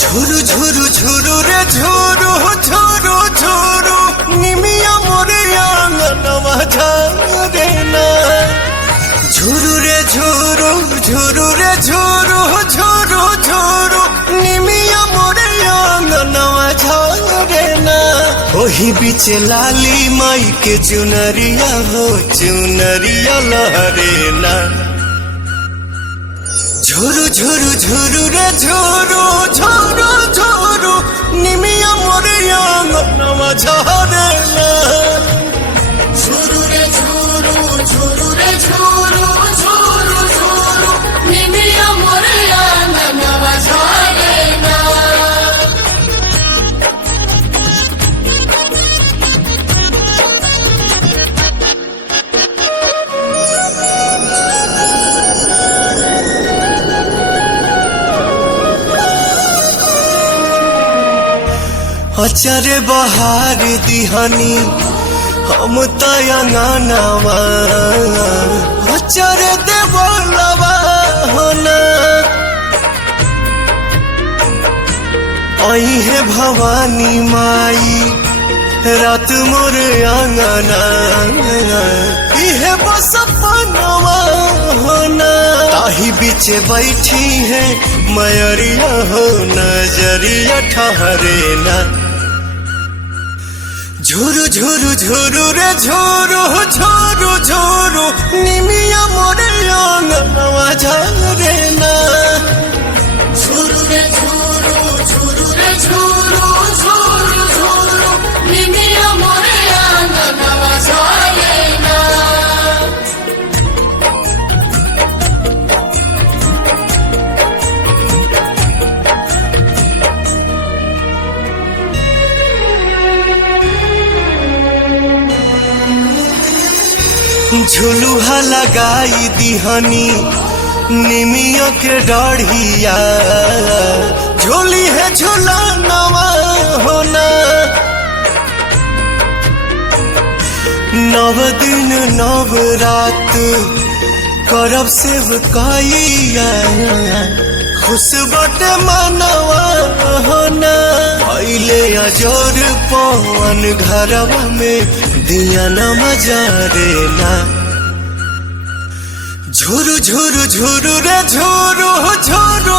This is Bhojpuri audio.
ঝুরু ঝুরু ঝুরু রে ঝুরু ঝুরু ঝুরু নিমিয়া মোরে আঙ্গনवा ঝরে না। ঝুরু রে ঝুরু ঝুরু রে ঝুরু ঝুরু ঝুরু নিমিয়া মোরে আঙ্গনवा ঝরে না। ওহি বিচে লালি মাই के चुनरिया हो चुनरिया लहरे ना। ঝুরু ঝুরু ঝুরু রে ঝুরু ঝুরু ঝুরু নিমিয়া মোরে আঙ্গনवा ঝরে না। ঝুরু রে ঝুরু ঝুরু রে ঝুরু ঝুরু ঝুরু নিমিয়া মোরে আঙ্গনवा ঝরে না। अचरे बहार दिहानी हम तयंगनवा अचरे देवलवा होना। आई है भवानी माई रात मोर आंगना इहे बस अपनवा होना। ताही बीचे बैठी है मयरिया हो नजरिया ठहरे ना। ঝুরু ঝুরু ঝুরু রে ঝুরু ঝুরু ঝুরু নিমিয়া মোরে আঙ্গনवा ঝরে না। ঝুরু রে ঝুরু ঝুরু রে ঝুরু ঝুরু ঝুরু নিমিয়া মোরে আঙ্গনवा ঝরে না। झुलुहा लगाई दिहनी निमिया के डढ़िया झोली है झुलनवा होना। नव दिन नव रात करब सेवकाइया खुश बटे मनवा होना। पहले अजोर पवन घरवा में दिया न मजारे ना। झुरु झुरु झुरु रे झुरु झुरु